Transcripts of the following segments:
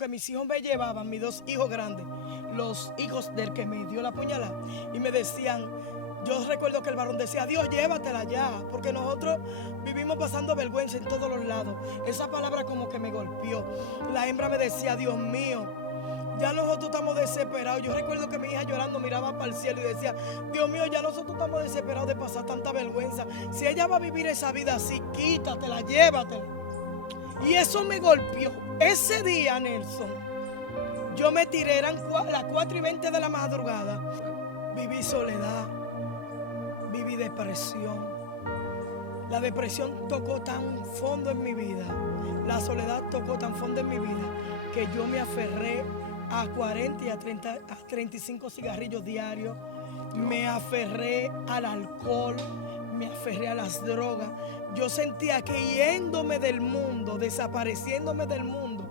que mis hijos me llevaban, mis dos hijos grandes, los hijos del que me dio la puñalada, y me decían, yo recuerdo que el varón decía, Dios, llévatela ya, porque nosotros vivimos pasando vergüenza en todos los lados. Esa palabra como que me golpeó. La hembra me decía, Dios mío, ya nosotros estamos desesperados. Yo recuerdo que mi hija llorando miraba para el cielo y decía, Dios mío, ya nosotros estamos desesperados de pasar tanta vergüenza. Si ella va a vivir esa vida así, quítatela, llévatela. Y eso me golpeó. Ese día, Nelson, yo me tiré, eran las 4:20 de la madrugada. Viví soledad, viví depresión. La depresión tocó tan fondo en mi vida, la soledad tocó tan fondo en mi vida, que yo me aferré a 40 y a 35 cigarrillos diarios. Me aferré al alcohol, me aferré a las drogas. Yo sentía que yéndome del mundo, desapareciéndome del mundo,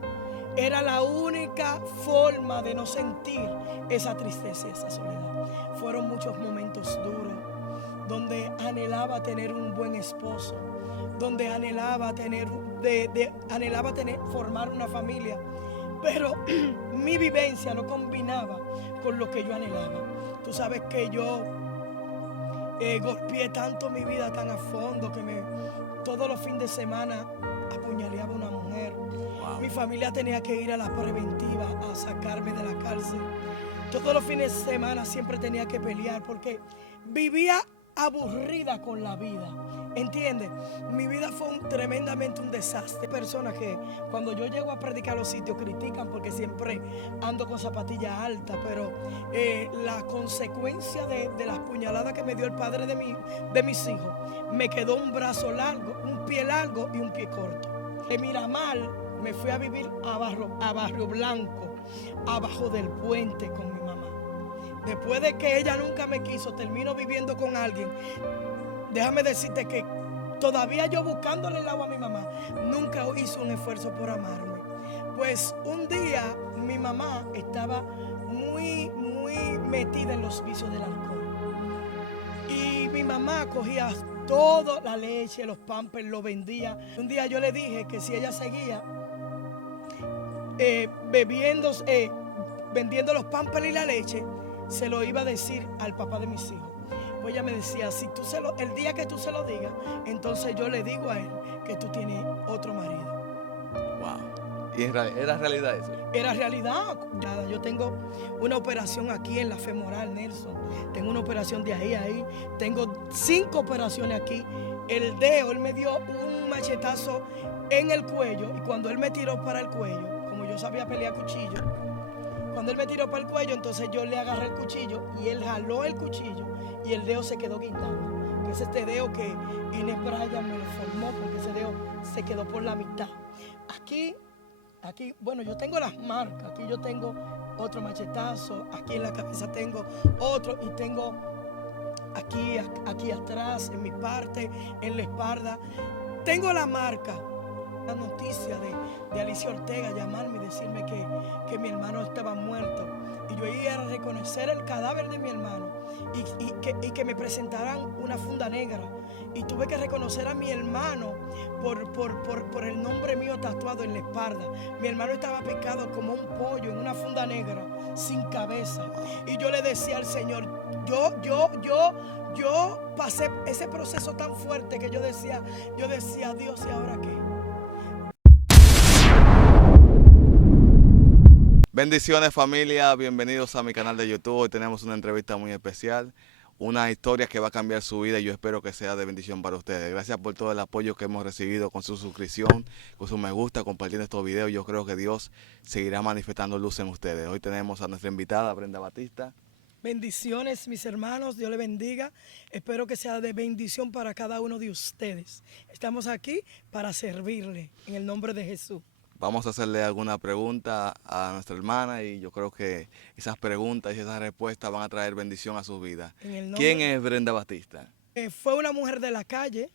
era la única forma de no sentir esa tristeza y esa soledad. Fueron muchos momentos duros, donde anhelaba tener un buen esposo, donde anhelaba formar una familia, pero mi vivencia no combinaba con lo que yo anhelaba. Tú sabes que yo golpeé tanto mi vida tan a fondo que todos los fines de semana apuñaleaba a una mujer. Wow. Mi familia tenía que ir a la preventiva a sacarme de la cárcel. Todos los fines de semana siempre tenía que pelear porque vivía aburrida con la vida, ¿entiendes? Mi vida fue tremendamente un desastre. Personas que cuando yo llego a predicar a los sitios critican porque siempre ando con zapatillas altas, pero la consecuencia de las puñaladas que me dio el padre de mis hijos, me quedó un brazo largo, un pie largo y un pie corto. De Miramar me fui a vivir a Barrio Blanco, abajo del puente con mi mamá. Después de que ella nunca me quiso, termino viviendo con alguien. Déjame decirte que todavía yo buscándole el agua a mi mamá, nunca hizo un esfuerzo por amarme. Pues un día mi mamá estaba muy metida en los vicios del alcohol. Y mi mamá cogía toda la leche, los pampers, lo vendía. Un día yo le dije que si ella seguía vendiendo los pampers y la leche, se lo iba a decir al papá de mis hijos. Pues ella me decía, si el día que tú se lo digas, entonces yo le digo a él que tú tienes otro marido. Wow. ¿Y era realidad eso? Era realidad. Yo tengo una operación aquí en la femoral, Nelson. Tengo una operación de ahí a ahí. Tengo 5 operaciones aquí. El dedo, él me dio un machetazo en el cuello y cuando él me tiró para el cuello, como yo sabía pelear cuchillo, cuando él me tiró para el cuello, entonces yo le agarré el cuchillo y él jaló el cuchillo y el dedo se quedó guindando. Que es este dedo que Inés Bryan me lo formó porque ese dedo se quedó por la mitad. Aquí, bueno, yo tengo las marcas. Aquí yo tengo otro machetazo, aquí en la cabeza tengo otro y tengo aquí atrás, en mi parte, en la espalda. Tengo la marca. La noticia de Alicia Ortega llamarme y decirme que mi hermano estaba muerto. Y yo iba a reconocer el cadáver de mi hermano y que me presentaran una funda negra. Y tuve que reconocer a mi hermano por el nombre mío tatuado en la espalda. Mi hermano estaba picado como un pollo en una funda negra, sin cabeza. Y yo le decía al Señor, yo pasé ese proceso tan fuerte que yo decía, Dios, ¿y ahora qué? Bendiciones familia, bienvenidos a mi canal de YouTube. Hoy tenemos una entrevista muy especial, una historia que va a cambiar su vida y yo espero que sea de bendición para ustedes. Gracias por todo el apoyo que hemos recibido con su suscripción, con su me gusta, compartiendo estos videos. Yo creo que Dios seguirá manifestando luz en ustedes. Hoy tenemos a nuestra invitada Brenda Batista. Bendiciones mis hermanos, Dios les bendiga. Espero que sea de bendición para cada uno de ustedes. Estamos aquí para servirle en el nombre de Jesús. Vamos a hacerle alguna pregunta a nuestra hermana y yo creo que esas preguntas y esas respuestas van a traer bendición a su vida. ¿Quién es Brenda Batista? Fue una mujer de la calle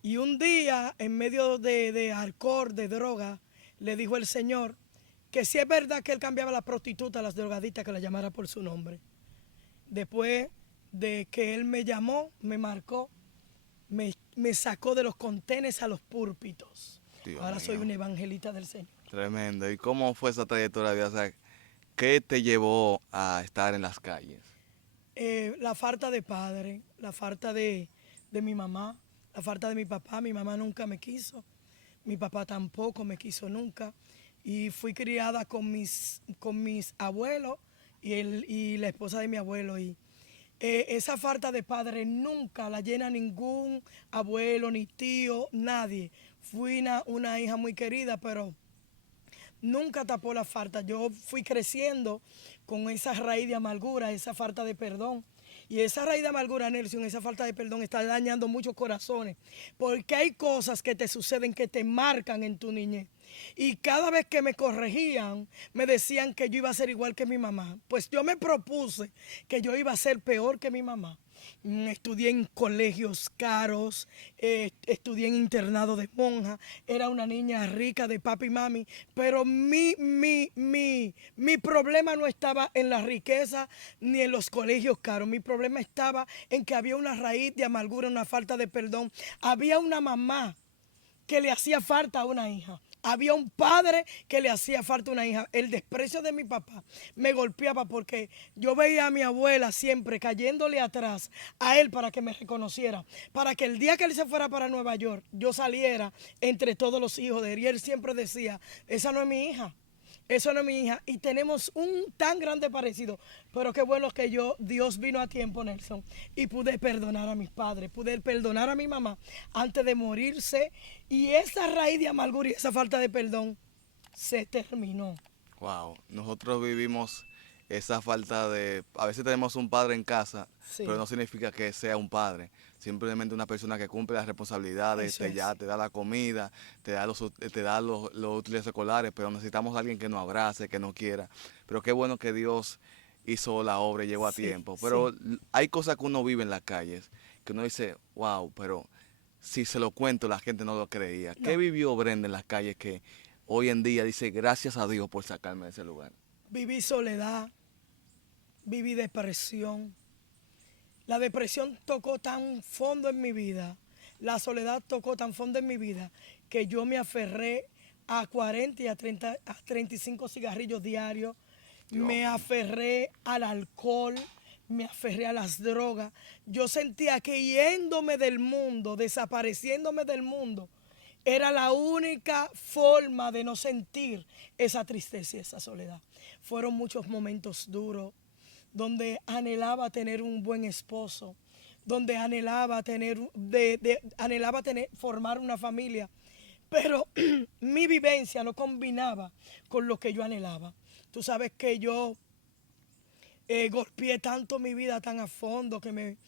y un día en medio de alcohol, de droga, le dijo el Señor que si es verdad que él cambiaba a la prostituta, a las drogadictas, que la llamara por su nombre. Después de que él me llamó, me marcó, me sacó de los contenes a los púlpitos. Ahora soy un evangelista del Señor. Tremendo. ¿Y cómo fue esa trayectoria de vida? O sea, ¿qué te llevó a estar en las calles? La falta de padre, la falta de mi mamá, la falta de mi papá. Mi mamá nunca me quiso, mi papá tampoco me quiso nunca. Y fui criada con mis abuelos y la esposa de mi abuelo. Y esa falta de padre nunca la llena ningún abuelo, ni tío, nadie. Fui una hija muy querida, pero nunca tapó la falta. Yo fui creciendo con esa raíz de amargura, esa falta de perdón. Y esa raíz de amargura, Nelson, esa falta de perdón está dañando muchos corazones. Porque hay cosas que te suceden que te marcan en tu niñez. Y cada vez que me corregían, me decían que yo iba a ser igual que mi mamá. Pues yo me propuse que yo iba a ser peor que mi mamá. Estudié en colegios caros, estudié en internado de monja, era una niña rica de papi y mami, pero mi problema no estaba en la riqueza ni en los colegios caros, mi problema estaba en que había una raíz de amargura, una falta de perdón, había una mamá que le hacía falta a una hija. Había un padre que le hacía falta a una hija. El desprecio de mi papá me golpeaba porque yo veía a mi abuela siempre cayéndole atrás a él para que me reconociera. Para que el día que él se fuera para Nueva York, yo saliera entre todos los hijos de él. Y él siempre decía, esa no es mi hija. Eso no es mi hija. Y tenemos un tan grande parecido. Pero qué bueno que Dios vino a tiempo, Nelson. Y pude perdonar a mis padres. Pude perdonar a mi mamá antes de morirse. Y esa raíz de amargura y esa falta de perdón se terminó. Wow, nosotros vivimos esa falta de... A veces tenemos un padre en casa, Sí. pero no significa que sea un padre. Simplemente una persona que cumple las responsabilidades, Eso es. te da la comida, te da los útiles escolares, pero necesitamos a alguien que nos abrace, que nos quiera. Pero qué bueno que Dios hizo la obra y llegó a Sí, tiempo. sí. Pero hay cosas que uno vive en las calles, que uno dice, wow, pero si se lo cuento la gente no lo creía. ¿Qué No. vivió Brenda en las calles que hoy en día dice, gracias a Dios por sacarme de ese lugar? Viví soledad, viví depresión. La depresión tocó tan fondo en mi vida, la soledad tocó tan fondo en mi vida, que yo me aferré a 40 y a 35 cigarrillos diarios, Dios me mío. aferré al alcohol, me aferré a las drogas. Yo sentía que yéndome del mundo, desapareciéndome del mundo, era la única forma de no sentir esa tristeza y esa soledad. Fueron muchos momentos duros donde anhelaba tener un buen esposo, donde anhelaba formar una familia, pero mi vivencia no combinaba con lo que yo anhelaba. Tú sabes que yo golpeé tanto mi vida tan a fondo que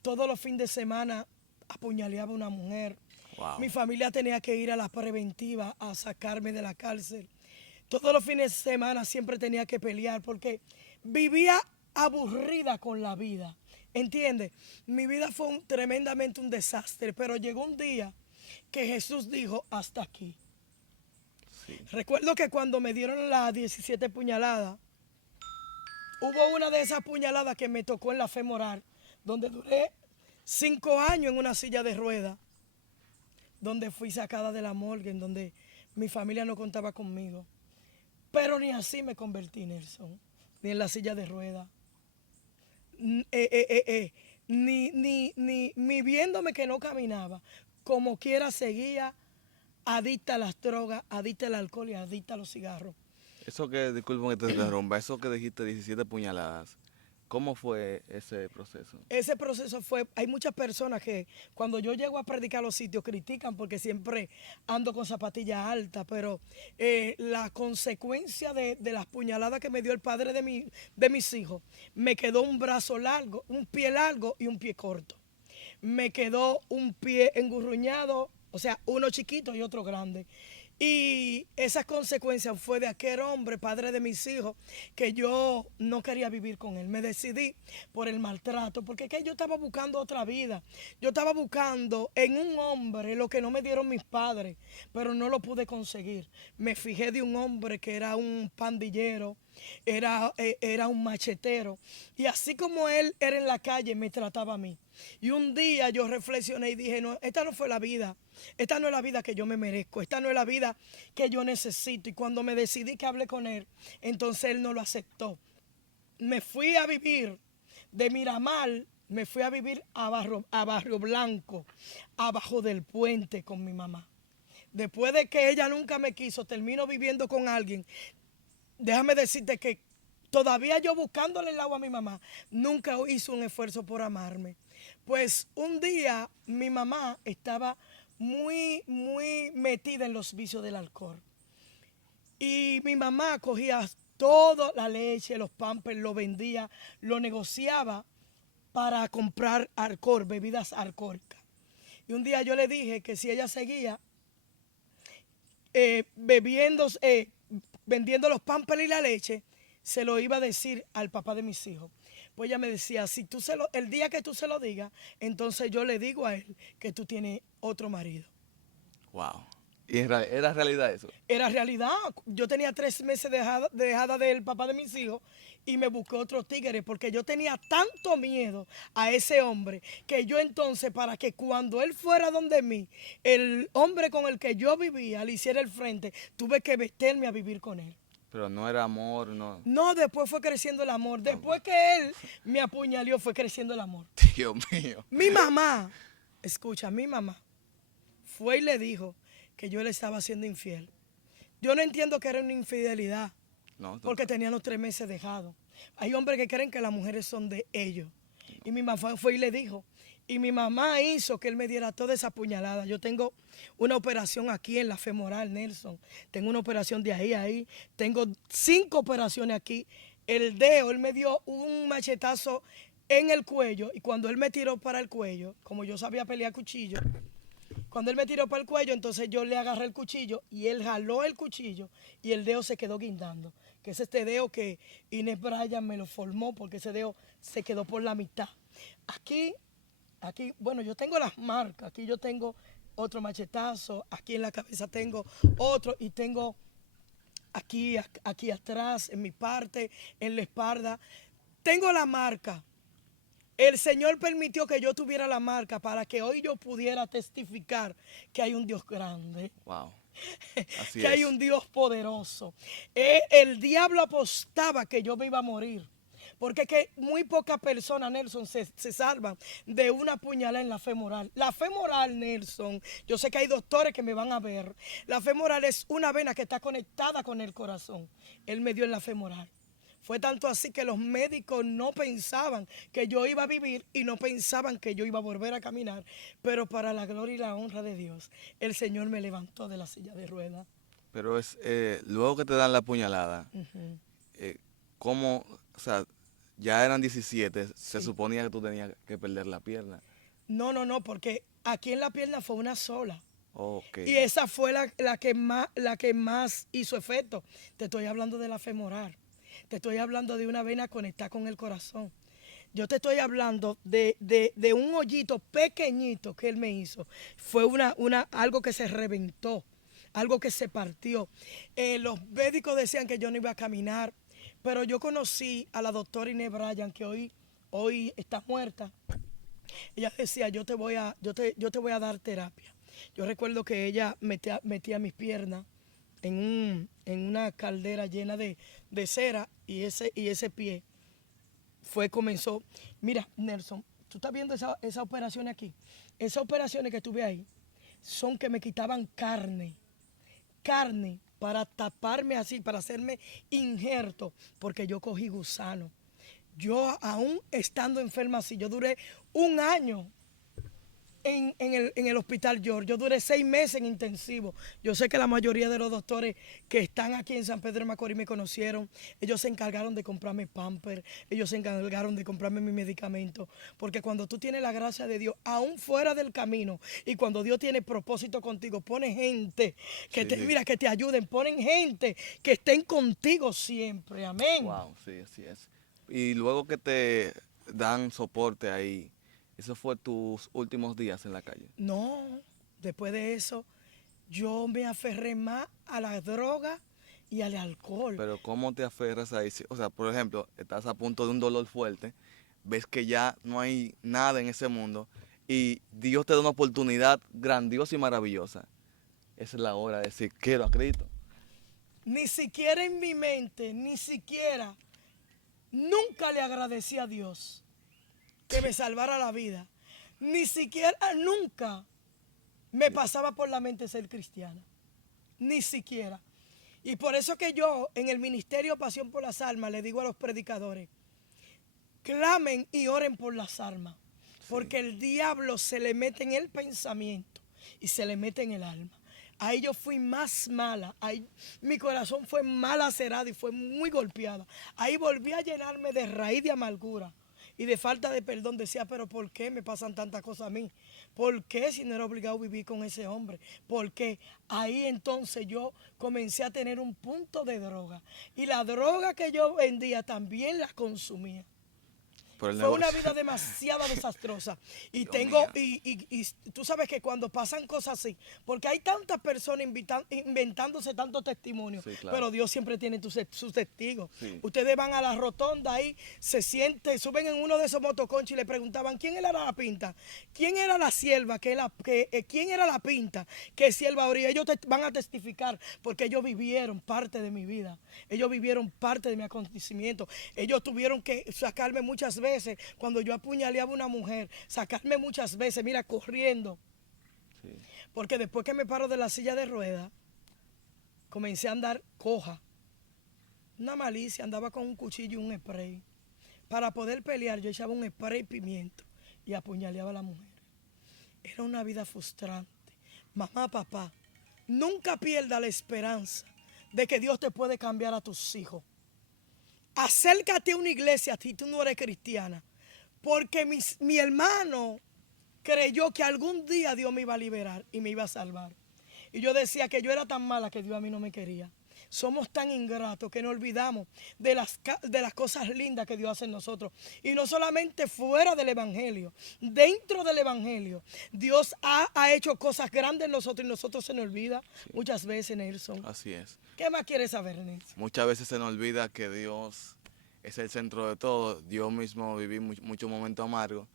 todos los fines de semana apuñaleaba a una mujer. Wow. Mi familia tenía que ir a la preventiva a sacarme de la cárcel. Todos los fines de semana siempre tenía que pelear porque vivía aburrida con la vida. ¿Entiendes? Mi vida fue tremendamente un desastre, pero llegó un día que Jesús dijo, hasta aquí. Sí. Recuerdo que cuando me dieron las 17 puñaladas, hubo una de esas puñaladas que me tocó en la femoral, donde duré 5 años en una silla de ruedas, donde fui sacada de la morgue, en donde mi familia no contaba conmigo. Pero ni así me convertí, Nelson, ni en la silla de ruedas. Ni viéndome que no caminaba, como quiera seguía adicta a las drogas, adicta al alcohol y adicta a los cigarros. Eso que, disculpen que te interrumpa, eso que dijiste 17 puñaladas, ¿cómo fue ese proceso? Ese proceso hay muchas personas que cuando yo llego a predicar a los sitios critican porque siempre ando con zapatillas altas, pero la consecuencia de las puñaladas que me dio el padre de mis hijos, me quedó un brazo largo, un pie largo y un pie corto. Me quedó un pie engurruñado, o sea, uno chiquito y otro grande. Y esa consecuencia fue de aquel hombre, padre de mis hijos, que yo no quería vivir con él. Me decidí por el maltrato, porque es que yo estaba buscando otra vida. Yo estaba buscando en un hombre lo que no me dieron mis padres, pero no lo pude conseguir. Me fijé de un hombre que era un pandillero, era un machetero. Y así como él era en la calle, me trataba a mí. Y un día yo reflexioné y dije, no, esta no fue la vida. Esta no es la vida que yo me merezco. Esta no es la vida que yo necesito. Y cuando me decidí que hablé con él, entonces él no lo aceptó. Me fui a vivir de Miramar, me fui a vivir a Barrio Blanco, abajo del puente con mi mamá. Después de que ella nunca me quiso, termino viviendo con alguien. Déjame decirte que todavía yo buscándole el agua a mi mamá, nunca hizo un esfuerzo por amarme. Pues un día mi mamá estaba muy metida en los vicios del alcohol. Y mi mamá cogía toda la leche, los pampers, lo vendía, lo negociaba para comprar alcohol, bebidas alcohólicas. Y un día yo le dije que si ella seguía bebiendo, vendiendo los pampers y la leche, se lo iba a decir al papá de mis hijos. Pues ella me decía, si tú el día que tú se lo digas, entonces yo le digo a él que tú tienes otro marido. Wow. ¿Y era realidad eso? Era realidad. Yo tenía 3 meses dejada del papá de mis hijos y me busqué otro tigre porque yo tenía tanto miedo a ese hombre que yo entonces, para que cuando él fuera donde mí, el hombre con el que yo vivía le hiciera el frente, tuve que meterme a vivir con él. Pero no era amor, no. No, después fue creciendo el amor. Después que él me apuñaló, fue creciendo el amor. Dios mío. Mi mamá, escucha, mi mamá fue y le dijo que yo le estaba haciendo infiel. Yo no entiendo que era una infidelidad, No, porque tenían los 3 meses dejados. Hay hombres que creen que las mujeres son de ellos. Y mi mamá fue y le dijo. Y mi mamá hizo que él me diera toda esa puñalada. Yo tengo una operación aquí en la femoral, Nelson. Tengo una operación de ahí a ahí. Tengo 5 operaciones aquí. El dedo, él me dio un machetazo en el cuello. Y cuando él me tiró para el cuello, como yo sabía pelear cuchillo, cuando él me tiró para el cuello, entonces yo le agarré el cuchillo y él jaló el cuchillo y el dedo se quedó guindando. Que es este dedo que Inés Bryan me lo formó porque ese dedo se quedó por la mitad. Aquí, bueno, yo tengo las marcas. Aquí yo tengo otro machetazo. Aquí en la cabeza tengo otro y tengo aquí atrás, en mi parte, en la espalda. Tengo la marca. El Señor permitió que yo tuviera la marca para que hoy yo pudiera testificar que hay un Dios grande, wow. Así que hay es. un Dios poderoso. El diablo apostaba que yo me iba a morir. Porque es que muy pocas personas, Nelson, se salvan de una puñalada en la femoral. La femoral, Nelson, yo sé que hay doctores que me van a ver. La femoral es una vena que está conectada con el corazón. Él me dio en la femoral. Fue tanto así que los médicos no pensaban que yo iba a vivir y no pensaban que yo iba a volver a caminar. Pero para la gloria y la honra de Dios, el Señor me levantó de la silla de ruedas. Pero es luego que te dan la puñalada, ¿cómo? O sea, ya eran 17, se Sí. suponía que tú tenías que perder la pierna. No, porque aquí en la pierna fue una sola. Ok. Y esa fue la que más hizo efecto. Te estoy hablando de la femoral. Te estoy hablando de una vena conectada con el corazón. Yo te estoy hablando de un hoyito pequeñito que él me hizo. Fue algo que se reventó, algo que se partió. Los médicos decían que yo no iba a caminar, pero yo conocí a la doctora Inés Bryan, que hoy está muerta. Ella decía, yo te voy a dar terapia. Yo recuerdo que ella metía mis piernas en una caldera llena de cera y ese pie comenzó. Mira, Nelson, tú estás viendo esa operación aquí. Esas operaciones que tuve ahí son que me quitaban carne para taparme así, para hacerme injerto, porque yo cogí gusano. Yo aún estando enferma así, yo duré 1 año en el hospital George. Yo duré 6 meses en intensivo. Yo sé que la mayoría de los doctores que están aquí en San Pedro de Macorís me conocieron. Ellos se encargaron de comprarme pamper, ellos se encargaron de comprarme mi medicamento. Porque cuando tú tienes la gracia de Dios, aún fuera del camino, y cuando Dios tiene propósito contigo, pone gente que Sí. mira, que te ayuden, ponen gente que estén contigo siempre. Amén. Wow, sí, así es. Y luego que te dan soporte ahí, ¿eso fue tus últimos días en la calle? No, después de eso, yo me aferré más a la droga y al alcohol. Pero ¿cómo te aferras ahí? O sea, por ejemplo, estás a punto de un dolor fuerte, ves que ya no hay nada en ese mundo y Dios te da una oportunidad grandiosa y maravillosa. Esa es la hora de decir, quiero a Cristo. Ni siquiera en mi mente, ni siquiera, nunca le agradecí a Dios que me salvara la vida. Ni siquiera nunca me pasaba por la mente ser cristiana. Ni siquiera. Y por eso que yo en el ministerio Pasión por las Almas le digo a los predicadores, clamen y oren por las almas. Porque el diablo se le mete en el pensamiento y se le mete en el alma. Ahí yo fui más mala, ahí mi corazón fue mal lacerado y fue muy golpeada. Ahí volví a llenarme de raíz de amargura y de falta de perdón. Decía, pero ¿por qué me pasan tantas cosas a mí? ¿Por qué si no era obligado a vivir con ese hombre? ¿Por qué? Ahí entonces yo comencé a tener un punto de droga. Y la droga que yo vendía también la consumía. Por el Fue una negocio. vida demasiado desastrosa. Y Dios tengo, mío. y tú sabes que cuando pasan cosas así, porque hay tantas personas inventándose tantos testimonios, Sí, claro. pero Dios siempre tiene sus testigos. Sí. Ustedes van a la rotonda ahí, se sienten, suben en uno de esos motoconchos y le preguntaban quién era la pinta, quién era la sierva, quién era la pinta, qué sierva habría. Ellos van a testificar porque ellos vivieron parte de mi vida, ellos vivieron parte de mi acontecimiento. Ellos tuvieron que sacarme muchas veces cuando yo apuñaleaba a una mujer, sacarme muchas veces, mira, corriendo. Sí. Porque después que me paro de la silla de ruedas, comencé a andar coja. Una malicia, andaba con un cuchillo y un spray. Para poder pelear, yo echaba un spray pimiento y apuñaleaba a la mujer. Era una vida frustrante. Mamá, papá, nunca pierda la esperanza de que Dios te puede cambiar a tus hijos. Acércate a una iglesia si tú no eres cristiana, porque mi hermano creyó que algún día Dios me iba a liberar y me iba a salvar. Y yo decía que yo era tan mala que Dios a mí no me quería. Somos tan ingratos que nos olvidamos de las cosas lindas que Dios hace en nosotros. Y no solamente fuera del Evangelio, dentro del Evangelio. Dios ha hecho cosas grandes en nosotros y nosotros se nos olvida muchas veces, Nelson. Así es. ¿Qué más quieres saber, Nelson? Muchas veces se nos olvida que Dios es el centro de todo. Yo mismo viví muchos momentos amargos,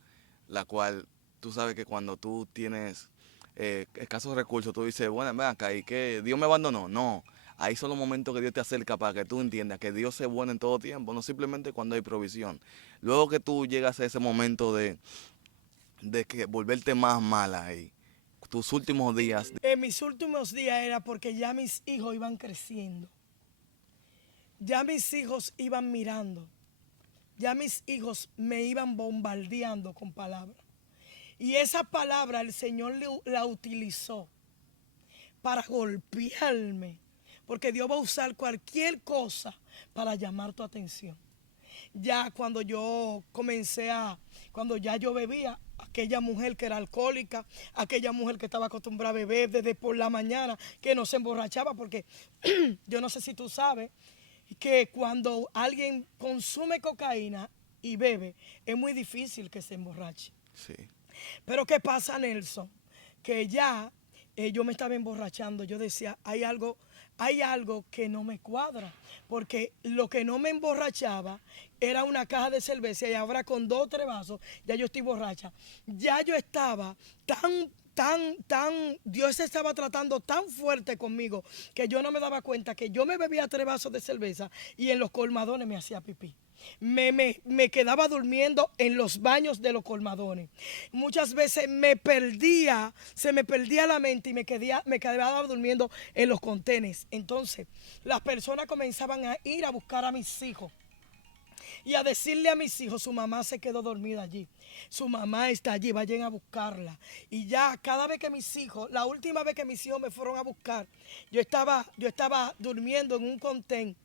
la cual tú sabes que cuando tú tienes escasos recursos, tú dices, bueno, ven acá, ¿y qué? ¿Dios me abandonó? No. Ahí son los momentos que Dios te acerca para que tú entiendas que Dios es bueno en todo tiempo, no simplemente cuando hay provisión. Luego que tú llegas a ese momento de que volverte más mala ahí, tus últimos días. En mis últimos días era porque ya mis hijos iban creciendo. Ya mis hijos iban mirando. Ya mis hijos me iban bombardeando con palabras. Y esa palabra el Señor la utilizó para golpearme. Porque Dios va a usar cualquier cosa para llamar tu atención. Ya cuando yo cuando ya yo bebía, aquella mujer que era alcohólica, aquella mujer que estaba acostumbrada a beber desde por la mañana, que no se emborrachaba, porque yo no sé si tú sabes que cuando alguien consume cocaína y bebe, es muy difícil que se emborrache. Sí. Pero ¿qué pasa, Nelson? Que ya yo me estaba emborrachando. Yo decía, hay algo que no me cuadra. Porque lo que no me emborrachaba era una caja de cerveza y ahora con 2 o 3 vasos ya yo estoy borracha. Ya yo estaba Dios estaba tratando tan fuerte conmigo que yo no me daba cuenta que yo me bebía 3 vasos de cerveza y en los colmadones me hacía pipí. Me quedaba durmiendo en los baños de los colmadones. Muchas veces se me perdía la mente y me quedaba durmiendo en los contenes. Entonces, las personas comenzaban a ir a buscar a mis hijos y a decirle a mis hijos, su mamá se quedó dormida allí, su mamá está allí, vayan a buscarla. Y ya cada vez que la última vez que mis hijos me fueron a buscar, yo estaba durmiendo en un contén.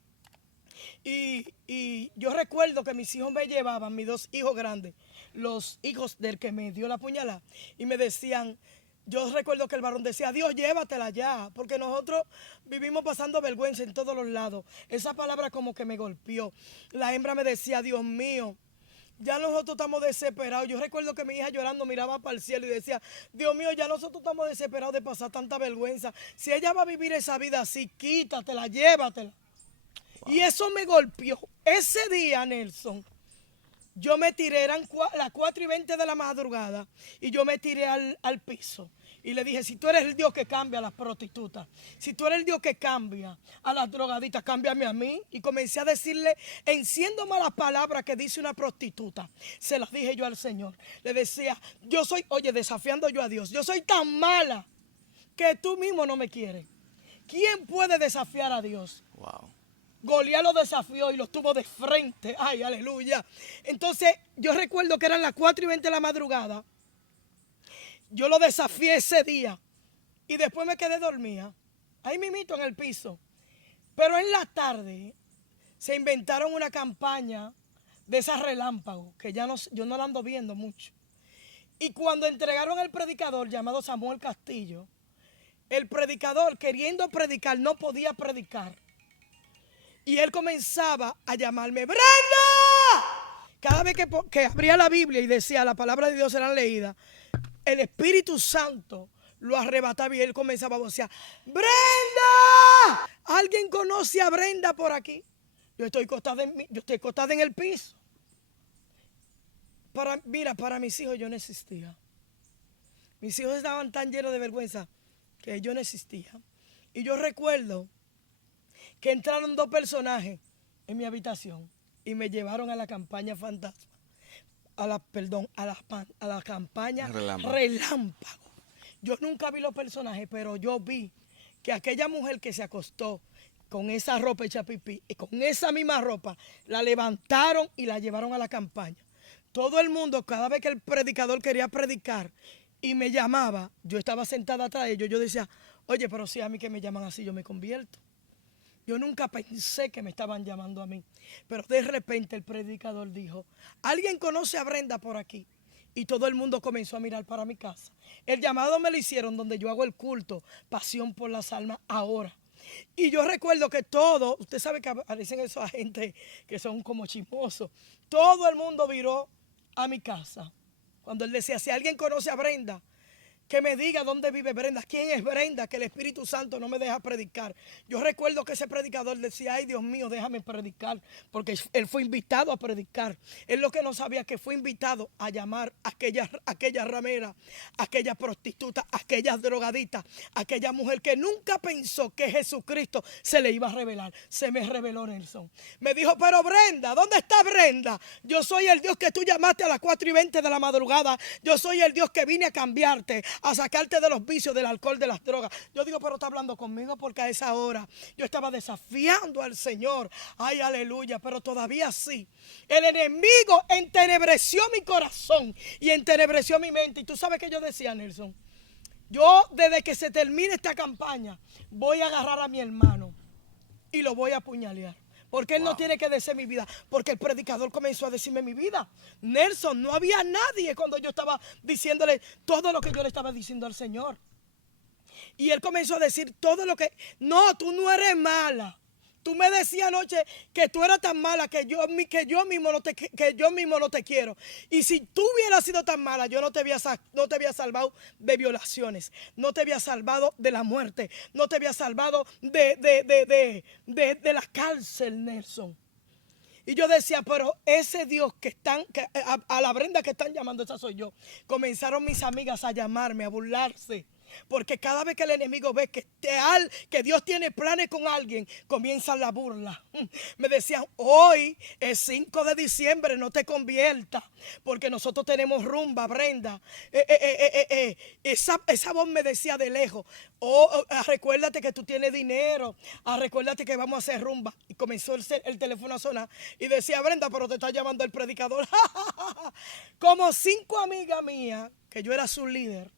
Y yo recuerdo que mis hijos me llevaban, mis 2 hijos grandes, los hijos del que me dio la puñalada, y me decían, yo recuerdo que el varón decía, Dios, llévatela ya, porque nosotros vivimos pasando vergüenza en todos los lados. Esa palabra como que me golpeó. La hembra me decía, Dios mío, ya nosotros estamos desesperados. Yo recuerdo que mi hija llorando miraba para el cielo y decía, Dios mío, ya nosotros estamos desesperados de pasar tanta vergüenza. Si ella va a vivir esa vida así, quítatela, llévatela. Wow. Y eso me golpeó. Ese día, Nelson, yo me tiré, eran las 4:20 de la madrugada, y yo me tiré al piso. Y le dije, si tú eres el Dios que cambia a las prostitutas, si tú eres el Dios que cambia a las drogaditas, cámbiame a mí. Y comencé a decirle, enciendo malas palabras que dice una prostituta. Se las dije yo al Señor. Le decía, yo soy, oye, desafiando yo a Dios, yo soy tan mala que tú mismo no me quieres. ¿Quién puede desafiar a Dios? Wow. Goliat lo desafió y lo tuvo de frente. Ay, aleluya. Entonces, yo recuerdo que eran las 4:20 de la madrugada. Yo lo desafié ese día. Y después me quedé dormida. Ahí mismito en el piso. Pero en la tarde se inventaron una campaña de esas relámpagos, que ya no, yo no la ando viendo mucho. Y cuando entregaron al predicador llamado Samuel Castillo, el predicador, queriendo predicar, no podía predicar. Y él comenzaba a llamarme, ¡Brenda! Cada vez que abría la Biblia y decía, la palabra de Dios serán leídas, el Espíritu Santo lo arrebataba y él comenzaba a vocear, ¡Brenda! ¿Alguien conoce a Brenda por aquí? Yo estoy acostada en el piso. Para mis hijos yo no existía. Mis hijos estaban tan llenos de vergüenza que yo no existía. Y yo recuerdo que entraron 2 personajes en mi habitación y me llevaron a la campaña fantasma. A la campaña relámpago. Yo nunca vi los personajes, pero yo vi que aquella mujer que se acostó con esa ropa hecha pipí y con esa misma ropa, la levantaron y la llevaron a la campaña. Todo el mundo, cada vez que el predicador quería predicar y me llamaba, yo estaba sentada atrás de ellos, yo decía, oye, pero si a mí que me llaman así, yo me convierto. Yo nunca pensé que me estaban llamando a mí. Pero de repente el predicador dijo, ¿alguien conoce a Brenda por aquí? Y todo el mundo comenzó a mirar para mi casa. El llamado me lo hicieron donde yo hago el culto, Pasión por las Almas, ahora. Y yo recuerdo que todo, usted sabe que aparecen esos agentes que son como chismosos. Todo el mundo viró a mi casa. Cuando él decía, si alguien conoce a Brenda, que me diga dónde vive Brenda, quién es Brenda, que el Espíritu Santo no me deja predicar. Yo recuerdo que ese predicador decía, ay Dios mío, déjame predicar, porque él fue invitado a predicar. Él lo que no sabía que fue invitado a llamar a aquella ramera, a aquella prostituta, a aquella drogadita, a aquella mujer que nunca pensó que Jesucristo se le iba a revelar. Se me reveló Nelson. Me dijo, pero Brenda, ¿dónde está Brenda? Yo soy el Dios que tú llamaste a las 4:20 de la madrugada. Yo soy el Dios que vine a cambiarte, a sacarte de los vicios, del alcohol, de las drogas. Yo digo, pero está hablando conmigo porque a esa hora yo estaba desafiando al Señor. Ay, aleluya, pero todavía sí. El enemigo entenebreció mi corazón y entenebreció mi mente. Y tú sabes que yo decía, Nelson, yo desde que se termine esta campaña voy a agarrar a mi hermano y lo voy a apuñalear. Porque él no tiene que decir mi vida. Porque el predicador comenzó a decirme mi vida. Nelson, no había nadie cuando yo estaba diciéndole todo lo que yo le estaba diciendo al Señor. Y él comenzó a decir todo lo que... No, tú no eres mala. Tú me decías anoche que tú eras tan mala que yo mismo no te quiero. Y si tú hubieras sido tan mala, yo no te había salvado de violaciones, no te había salvado de la muerte, no te había salvado de la cárcel, Nelson. Y yo decía, pero ese Dios a la Brenda que están llamando, esa soy yo. Comenzaron mis amigas a llamarme, a burlarse. Porque cada vez que el enemigo ve que Dios tiene planes con alguien, comienza la burla. Me decían, hoy es 5 de diciembre, no te conviertas, porque nosotros tenemos rumba, Brenda. Esa voz me decía de lejos, recuérdate que tú tienes dinero, recuérdate que vamos a hacer rumba. Y comenzó el teléfono a sonar y decía, Brenda, pero te está llamando el predicador. Como 5 amigas mías, que yo era su líder.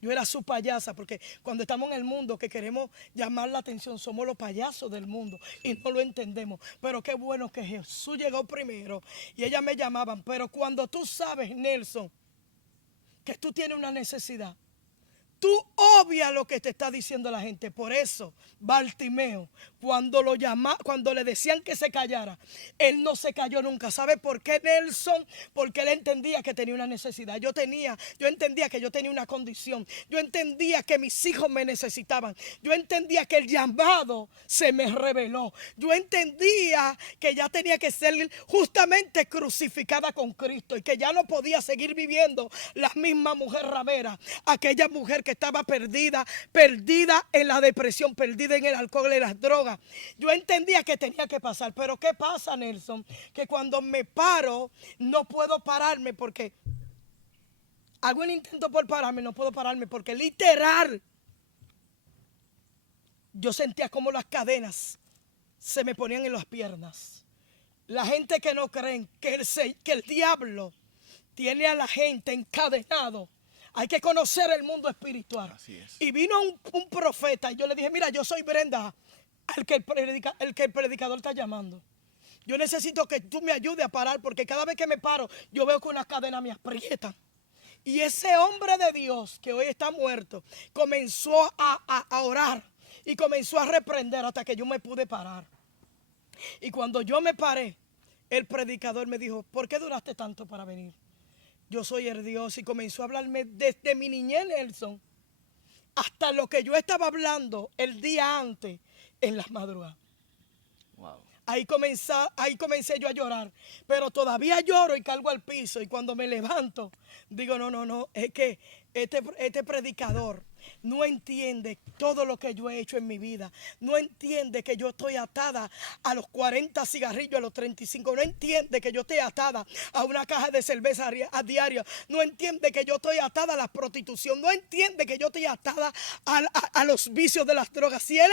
Yo era su payasa, porque cuando estamos en el mundo que queremos llamar la atención, somos los payasos del mundo y no lo entendemos. Pero qué bueno que Jesús llegó primero y ellas me llamaban. Pero cuando tú sabes, Nelson, que tú tienes una necesidad, tú obvias lo que te está diciendo la gente. Por eso, Bartimeo, cuando le decían que se callara, él no se calló nunca. ¿Sabe por qué, Nelson? Porque él entendía que tenía una necesidad. Yo entendía que yo tenía una condición. Yo entendía que mis hijos me necesitaban. Yo entendía que el llamado se me reveló. Yo entendía que ya tenía que ser justamente crucificada con Cristo y que ya no podía seguir viviendo la misma mujer ramera, aquella mujer que estaba perdida en la depresión, perdida en el alcohol y las drogas. Yo entendía que tenía que pasar. Pero ¿qué pasa, Nelson? Que cuando me paro, no puedo pararme porque hago un intento por pararme, no puedo pararme porque literal yo sentía como las cadenas se me ponían en las piernas. La gente que no creen que el diablo tiene a la gente encadenado. Hay que conocer el mundo espiritual. Así es. Y vino un profeta y yo le dije, mira, yo soy Brenda, el que el predicador está llamando. Yo necesito que tú me ayudes a parar porque cada vez que me paro yo veo que una cadena me aprieta. Y ese hombre de Dios que hoy está muerto comenzó a orar y comenzó a reprender hasta que yo me pude parar. Y cuando yo me paré, el predicador me dijo, ¿por qué duraste tanto para venir? Yo soy el Dios. Y comenzó a hablarme desde mi niñez, Nelson, hasta lo que yo estaba hablando el día antes en las madrugadas. Wow. Ahí comencé yo a llorar, pero todavía lloro y caigo al piso. Y cuando me levanto, digo, no, es que este predicador no entiende todo lo que yo he hecho en mi vida. No entiende que yo estoy atada a los 40 cigarrillos, a los 35. No entiende que yo estoy atada a una caja de cerveza a diario. No entiende que yo estoy atada a la prostitución. No entiende que yo estoy atada a los vicios de las drogas. Si él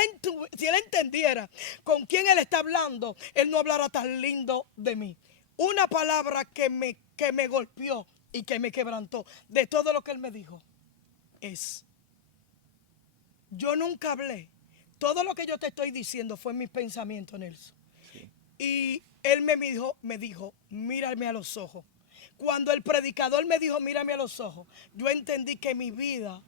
entendiera con quién él está hablando, él no hablara tan lindo de mí. Una palabra que me golpeó y que me quebrantó de todo lo que él me dijo es: yo nunca hablé. Todo lo que yo te estoy diciendo fue en mis pensamientos, Nelson. Sí. Y él me dijo, mírame a los ojos. Cuando el predicador me dijo, mírame a los ojos, yo entendí que mi vida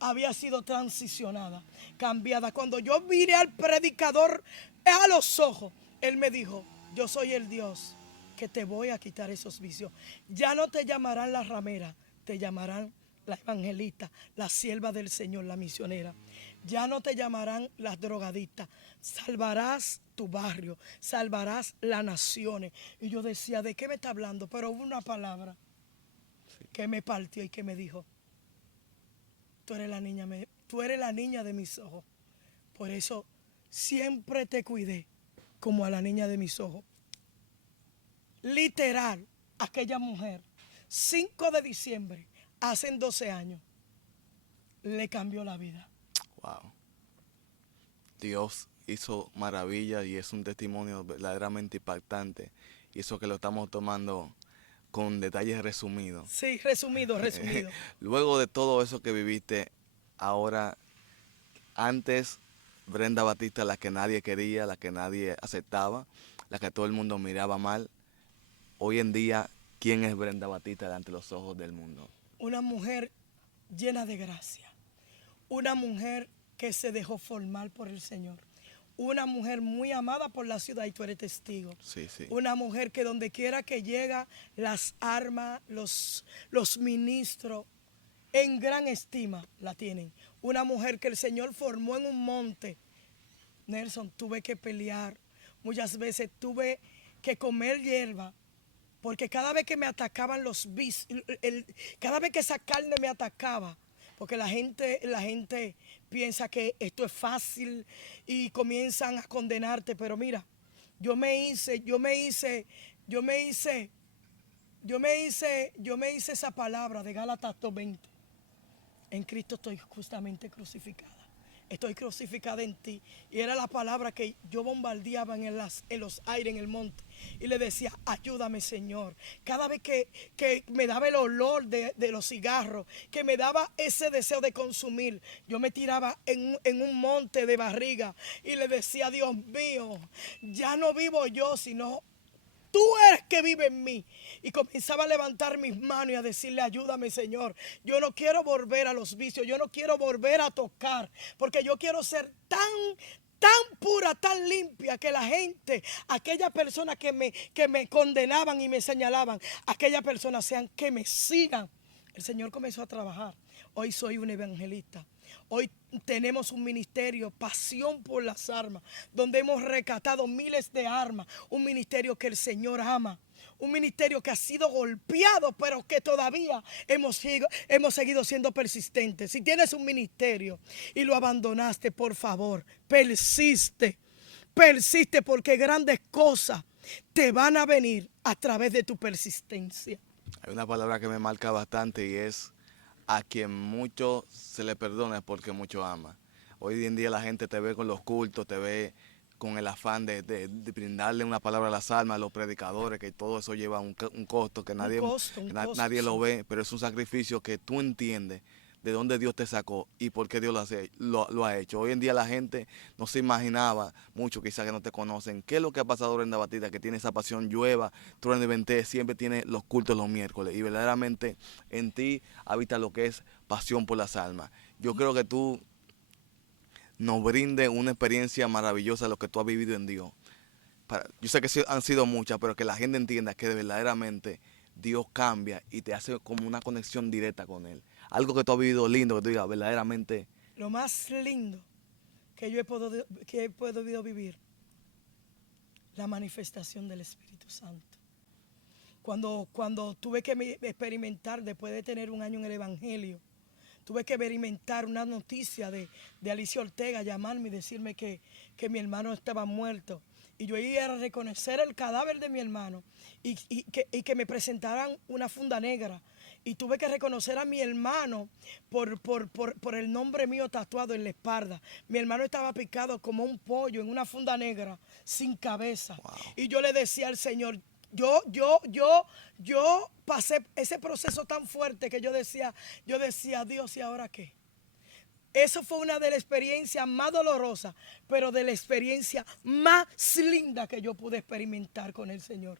había sido transicionada, cambiada. Cuando yo miré al predicador a los ojos, él me dijo, yo soy el Dios que te voy a quitar esos vicios. Ya no te llamarán la ramera, te llamarán la evangelista, la sierva del Señor, la misionera. Ya no te llamarán las drogadictas. Salvarás tu barrio, salvarás las naciones. Y yo decía, ¿de qué me está hablando? Pero hubo una palabra que me partió y que me dijo, tú eres la niña de mis ojos. Por eso siempre te cuidé como a la niña de mis ojos. Literal, aquella mujer, 5 de diciembre, hace 12 años, le cambió la vida. Wow. Dios hizo maravillas y es un testimonio verdaderamente impactante. Y eso que lo estamos tomando con detalles resumidos. Sí, resumido. Luego de todo eso que viviste, ahora, antes, Brenda Batista, la que nadie quería, la que nadie aceptaba, la que todo el mundo miraba mal. Hoy en día, ¿quién es Brenda Batista ante los ojos del mundo? Una mujer llena de gracia. Una mujer que se dejó formar por el Señor. Una mujer muy amada por la ciudad y tú eres testigo. Sí. Una mujer que donde quiera que llega, las armas, los ministros, en gran estima la tienen. Una mujer que el Señor formó en un monte. Nelson, tuve que pelear. Muchas veces tuve que comer hierba. Porque cada vez que me atacaban los vicios, cada vez que esa carne me atacaba, porque la gente piensa que esto es fácil y comienzan a condenarte, pero mira, yo me hice esa palabra de Gálatas 2:20. En Cristo estoy justamente crucificada. Estoy crucificada en ti. Y era la palabra que yo bombardeaba en los aires, en el monte. Y le decía, ayúdame, Señor. Cada vez que me daba el olor de los cigarros, que me daba ese deseo de consumir, yo me tiraba en un monte de barriga y le decía, Dios mío, ya no vivo yo, sino tú eres que vive en mí. Y comenzaba a levantar mis manos y a decirle, ayúdame, Señor. Yo no quiero volver a los vicios, yo no quiero volver a tocar, porque yo quiero ser tan pura, tan limpia, que la gente, aquellas personas que me condenaban y me señalaban, aquellas personas sean que me sigan. El Señor comenzó a trabajar. Hoy soy un evangelista. Hoy tenemos un ministerio, Pasión por las Armas, donde hemos rescatado miles de armas. Un ministerio que el Señor ama. Un ministerio que ha sido golpeado, pero que todavía hemos seguido siendo persistentes. Si tienes un ministerio y lo abandonaste, por favor, persiste. Persiste, porque grandes cosas te van a venir a través de tu persistencia. Hay una palabra que me marca bastante y es: a quien mucho se le perdona es porque mucho ama. Hoy en día la gente te ve con los cultos, te ve con el afán de brindarle una palabra a las almas, a los predicadores, que todo eso lleva un costo, que nadie lo ve, pero es un sacrificio que tú entiendes de dónde Dios te sacó y por qué Dios lo ha hecho. Hoy en día la gente no se imaginaba, mucho quizás que no te conocen, qué es lo que ha pasado Brenda Batista, que tiene esa pasión, llueva, truene, vente, siempre tiene los cultos los miércoles, y verdaderamente en ti habita lo que es pasión por las almas. Yo creo que tú nos brindes una experiencia maravillosa de lo que tú has vivido en Dios. Yo sé que han sido muchas, pero que la gente entienda que verdaderamente Dios cambia y te hace como una conexión directa con Él. Algo que tú has vivido lindo, que tú digas verdaderamente. Lo más lindo que yo he podido vivir, la manifestación del Espíritu Santo. Cuando tuve que experimentar, después de tener un año en el Evangelio, tuve que experimentar una noticia de Alicia Ortega, llamarme y decirme que mi hermano estaba muerto. Y yo iba a reconocer el cadáver de mi hermano y que me presentaran una funda negra. Y tuve que reconocer a mi hermano por el nombre mío tatuado en la espalda. Mi hermano estaba picado como un pollo en una funda negra, sin cabeza. Wow. Y yo le decía al Señor, yo pasé ese proceso tan fuerte que yo decía, Dios, ¿y ahora qué? Eso fue una de las experiencias más dolorosas, pero de la experiencia más linda que yo pude experimentar con el Señor.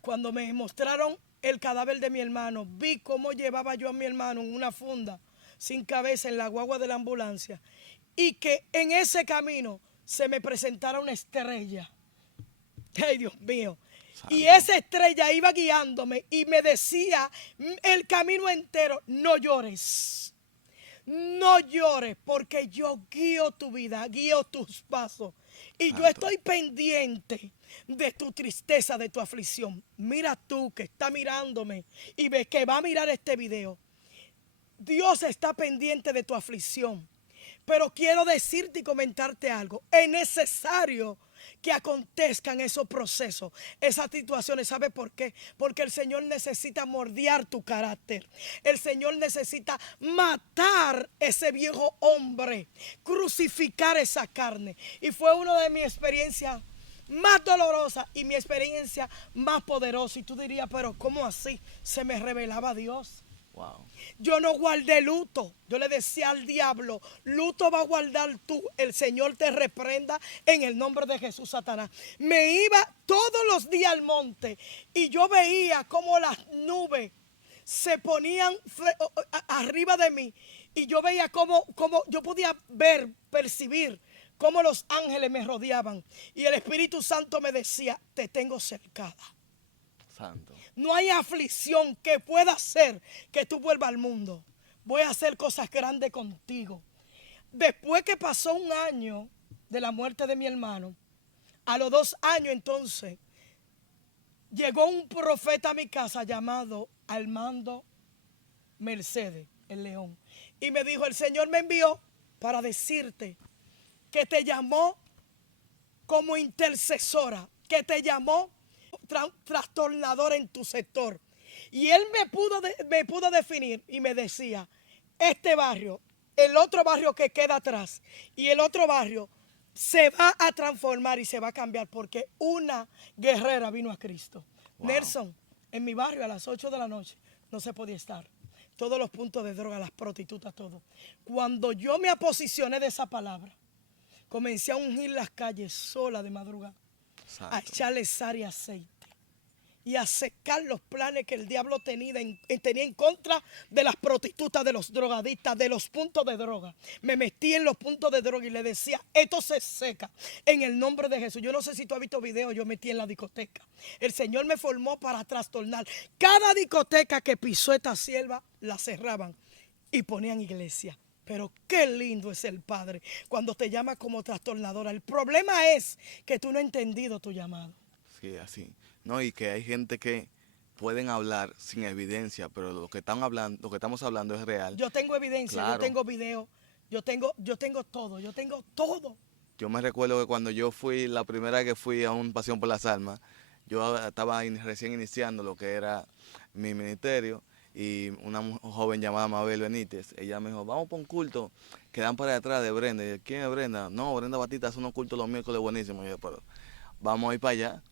Cuando me mostraron el cadáver de mi hermano, vi cómo llevaba yo a mi hermano en una funda, sin cabeza, en la guagua de la ambulancia, y que en ese camino se me presentara una estrella. ¡Ay, Dios mío! Santo. Y esa estrella iba guiándome y me decía el camino entero: no llores, no llores, porque yo guío tu vida, guío tus pasos. Y Santo. Yo estoy pendiente de tu tristeza, de tu aflicción. Mira tú que está mirándome y ves que va a mirar este video. Dios está pendiente de tu aflicción. Pero quiero decirte y comentarte algo. Es necesario que acontezcan esos procesos, esas situaciones. ¿Sabe por qué? Porque el Señor necesita moldear tu carácter. El Señor necesita matar ese viejo hombre, crucificar esa carne. Y fue una de mis experiencias más dolorosas y mi experiencia más poderosa. Y tú dirías, pero ¿cómo así? Se me revelaba Dios. Wow. Yo no guardé luto. Yo le decía al diablo, luto va a guardar tú. El Señor te reprenda en el nombre de Jesús, Satanás. Me iba todos los días al monte y yo veía cómo las nubes se ponían arriba de mí. Y yo veía cómo yo podía percibir cómo los ángeles me rodeaban. Y el Espíritu Santo me decía, te tengo cercada. Santo. No hay aflicción que pueda hacer que tú vuelvas al mundo. Voy a hacer cosas grandes contigo. Después que pasó un año de la muerte de mi hermano, a los 2 años entonces, llegó un profeta a mi casa llamado Armando Mercedes, el León. Y me dijo, el Señor me envió para decirte que te llamó como intercesora, que te llamó trastornador en tu sector. Y él me pudo definir y me decía, este barrio, el otro barrio que queda atrás y el otro barrio se va a transformar y se va a cambiar porque una guerrera vino a Cristo. Wow. Nelson, en mi barrio a las 8 de la noche no se podía estar. Todos los puntos de droga, las prostitutas, todo. Cuando yo me aposicioné de esa palabra, comencé a ungir las calles sola de madrugada. a echarle sal y aceite y a secar los planes que el diablo tenía en contra de las prostitutas, de los drogadictas, de los puntos de droga. Me metí en los puntos de droga y le decía, esto se seca en el nombre de Jesús. Yo no sé si tú has visto videos, yo metí en la discoteca. El Señor me formó para trastornar. Cada discoteca que pisó esta sierva, la cerraban y ponían iglesia. Pero qué lindo es el Padre cuando te llama como trastornadora. El problema es que tú no has entendido tu llamado. Sí, así. No, y que hay gente que pueden hablar sin evidencia, pero lo que estamos hablando es real. Yo tengo evidencia, Claro. yo tengo video, yo tengo todo, yo tengo todo. Yo me recuerdo que cuando yo fui, la primera vez que fui a un Pasión por las Almas, yo estaba recién iniciando lo que era mi ministerio y una joven llamada Mabel Benítez, ella me dijo, vamos para un culto que dan para detrás de Brenda. Y yo, ¿quién es Brenda? No, Brenda Batista hace unos cultos los miércoles buenísimos. Y yo, pero vamos a ir para allá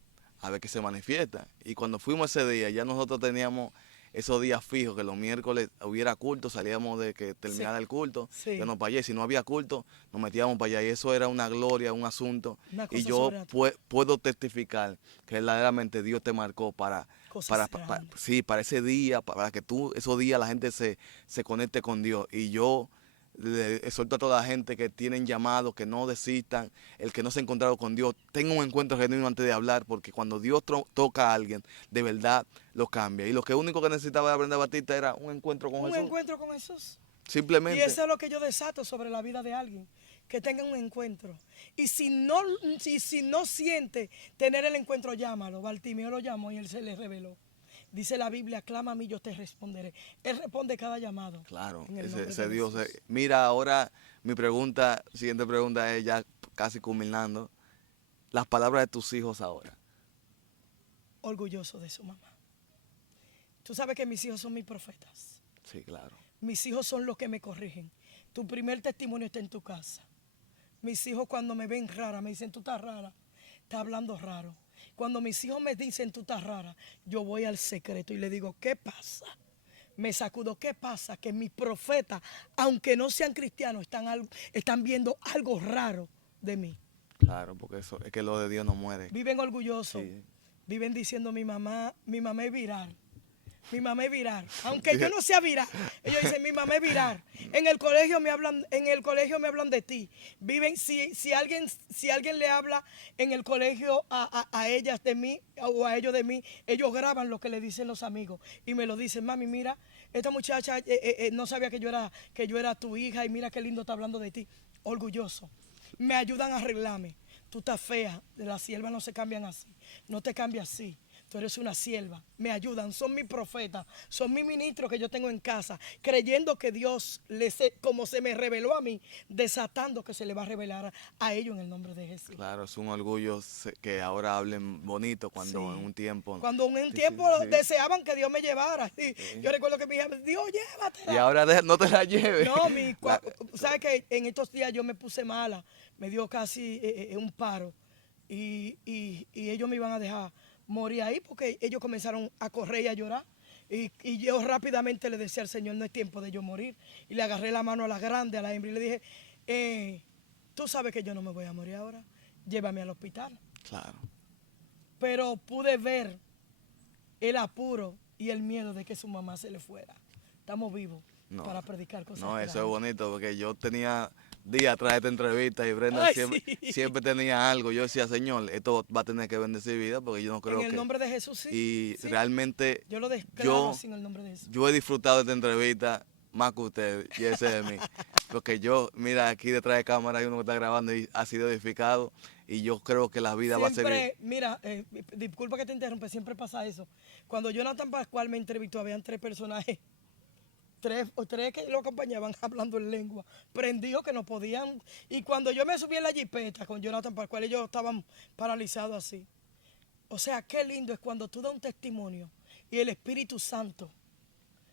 a ver qué se manifiesta. Y cuando fuimos ese día, ya nosotros teníamos esos días fijos, que los miércoles hubiera culto, salíamos de que terminara el culto, íbamos para allá, y si no había culto, nos metíamos para allá, y eso era una gloria, un asunto, y yo puedo testificar que verdaderamente Dios te marcó para ese día, para que tú, esos días la gente se conecte con Dios, y yo le exhorto a toda la gente que tienen llamado, que no desistan, el que no se ha encontrado con Dios, tenga un encuentro genuino antes de hablar, porque cuando Dios toca a alguien, de verdad lo cambia. Y lo que único que necesitaba de Brenda Batista era un encuentro con Jesús. Un encuentro con Jesús. Simplemente. Y eso es lo que yo desato sobre la vida de alguien, que tenga un encuentro. Y si no siente tener el encuentro, llámalo. Bartimeo lo llamó y él se le reveló. Dice la Biblia, clama a mí, yo te responderé. Él responde cada llamado. Claro, ese Dios. Mira, ahora mi siguiente pregunta es ya casi culminando. Las palabras de tus hijos ahora. Orgulloso de su mamá. Tú sabes que mis hijos son mis profetas. Sí, claro. Mis hijos son los que me corrigen. Tu primer testimonio está en tu casa. Mis hijos cuando me ven rara, me dicen, tú estás rara, estás hablando raro. Cuando mis hijos me dicen, tú estás rara, yo voy al secreto y le digo, ¿qué pasa? Me sacudo, ¿qué pasa? Que mis profetas, aunque no sean cristianos, están viendo algo raro de mí. Claro, porque eso es que lo de Dios no muere. Viven orgullosos. Sí. Viven diciendo, mi mamá es viral. Mi mamá es viral. Aunque yo no sea viral, ellos dicen, mi mamá es viral. En el colegio me hablan de ti. Viven, si alguien le habla en el colegio a ellas de mí o a ellos de mí, ellos graban lo que le dicen los amigos y me lo dicen, mami, mira, esta muchacha no sabía que yo era tu hija y mira qué lindo está hablando de ti. Orgulloso. Me ayudan a arreglarme. Tú estás fea, las siervas no se cambian así. No te cambias así. Tú eres una sierva, me ayudan, son mis profetas, son mis ministros que yo tengo en casa, creyendo que Dios, como se me reveló a mí, desatando que se le va a revelar a ellos en el nombre de Jesús. Claro, es un orgullo que ahora hablen bonito cuando en un tiempo... Cuando en un tiempo deseaban que Dios me llevara. Yo recuerdo que mi hija me dijo, Dios, llévatela. Y ahora no te la lleves. No, ¿sabes qué? En estos días yo me puse mala, me dio casi un paro y ellos me iban a dejar morí ahí porque ellos comenzaron a correr y a llorar. Y yo rápidamente le decía al Señor, no es tiempo de yo morir. Y le agarré la mano a la grande, a la hembra, y le dije, tú sabes que yo no me voy a morir ahora, llévame al hospital. Claro. Pero pude ver el apuro y el miedo de que su mamá se le fuera. Estamos vivos para predicar cosas. No, eso es bonito, porque yo tenía días tras esta entrevista y Brenda siempre tenía algo. Yo decía, Señor, esto va a tener que bendecir vida, porque yo no creo que... En el nombre de Jesús, sí. Y realmente yo lo declaro sin el nombre de Jesús. Yo he disfrutado de esta entrevista más que usted, y ese es mí. Porque yo, mira, aquí detrás de cámara hay uno que está grabando y ha sido edificado, y yo creo que la vida va a seguir. Mira, disculpa que te interrumpa, siempre pasa eso. Cuando Jonathan Pascual me entrevistó, habían 3 personajes. Tres que lo acompañaban hablando en lengua, prendidos que no podían. Y cuando yo me subí en la jipeta con Jonathan Pascual, ellos estaban paralizados así. O sea, qué lindo es cuando tú das un testimonio y el Espíritu Santo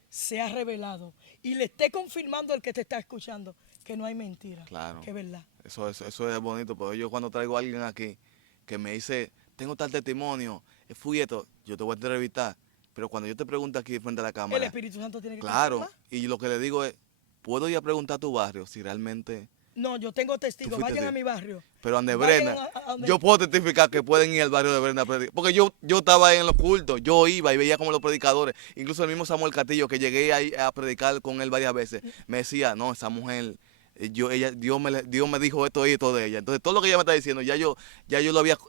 se ha revelado y le esté confirmando al que te está escuchando que no hay mentira, claro, que es verdad. Eso es bonito, porque yo cuando traigo a alguien aquí que me dice, tengo tal testimonio, fui esto, yo te voy a entrevistar. Pero cuando yo te pregunto aquí frente a la cámara... El Espíritu Santo tiene que claro, confirmar. Y lo que le digo es, ¿puedo ir a preguntar a tu barrio si realmente No, yo tengo testigos. fuiste Vayan a testigo. mi barrio. Pero ande Vayan Brenda, a donde- yo puedo testificar que pueden ir al barrio de Brenda a predicar. Porque yo estaba ahí en los cultos, yo iba y veía como los predicadores, incluso el mismo Samuel Castillo, que llegué ahí a predicar con él varias veces, me decía, no, esa mujer, Dios me dijo esto y esto de ella. Entonces todo lo que ella me está diciendo, ya yo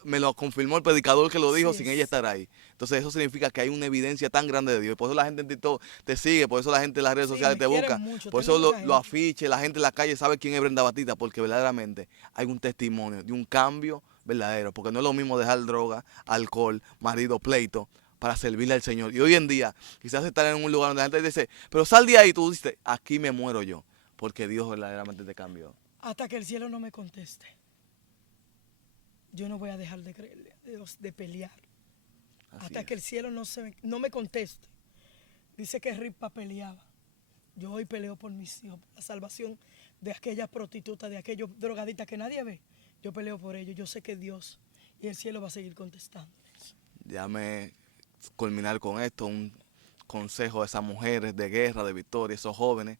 me lo confirmó el predicador que lo dijo Sí sin es. ella estar ahí. Entonces eso significa que hay una evidencia tan grande de Dios. Y por eso la gente en TikTok te sigue, por eso la gente en las redes Sí, sociales me te quieren busca, mucho, por tengo eso mucha los gente. afiches, la gente en la calle sabe quién es Brenda Batista, porque verdaderamente hay un testimonio de un cambio verdadero, porque no es lo mismo dejar droga, alcohol, marido, pleito, para servirle al Señor. Y hoy en día, quizás estar en un lugar donde la gente dice, pero sal de ahí, tú dices, aquí me muero yo, porque Dios verdaderamente te cambió. Hasta que el cielo no me conteste. Yo no voy a dejar de creerle a Dios, de pelear. Así Hasta es. que el cielo no me conteste. Dice que Ripa peleaba. Yo hoy peleo por mis hijos, por la salvación de aquellas prostitutas, de aquellos drogadictas que nadie ve. Yo peleo por ellos. Yo sé que Dios y el cielo va a seguir contestando. Déjame culminar con esto, un consejo a esas mujeres de guerra, de victoria, esos jóvenes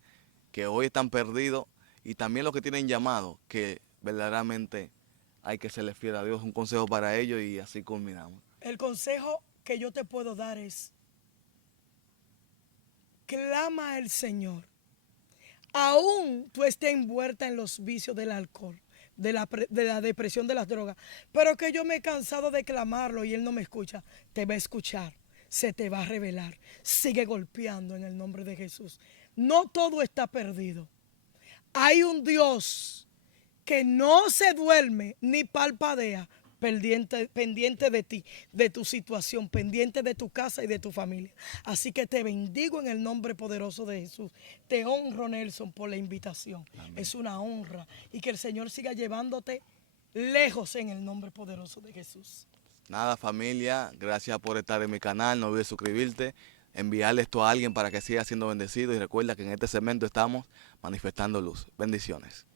que hoy están perdidos y también los que tienen llamado, que verdaderamente hay que serles fiel a Dios. Un consejo para ellos y así culminamos. El consejo que yo te puedo dar es, clama al Señor. Aún tú estés envuelta en los vicios del alcohol, de la depresión, de las drogas, pero que yo me he cansado de clamarlo y Él no me escucha, te va a escuchar, se te va a revelar. Sigue golpeando en el nombre de Jesús. No todo está perdido. Hay un Dios que no se duerme ni palpadea, pendiente de ti, de tu situación, pendiente de tu casa y de tu familia. Así que te bendigo en el nombre poderoso de Jesús. Te honro, Nelson, por la invitación. Amén. Es una honra. Y que el Señor siga llevándote lejos en el nombre poderoso de Jesús. Nada, familia, gracias por estar en mi canal. No olvides suscribirte, enviarle esto a alguien para que siga siendo bendecido. Y recuerda que en este segmento estamos manifestando luz. Bendiciones.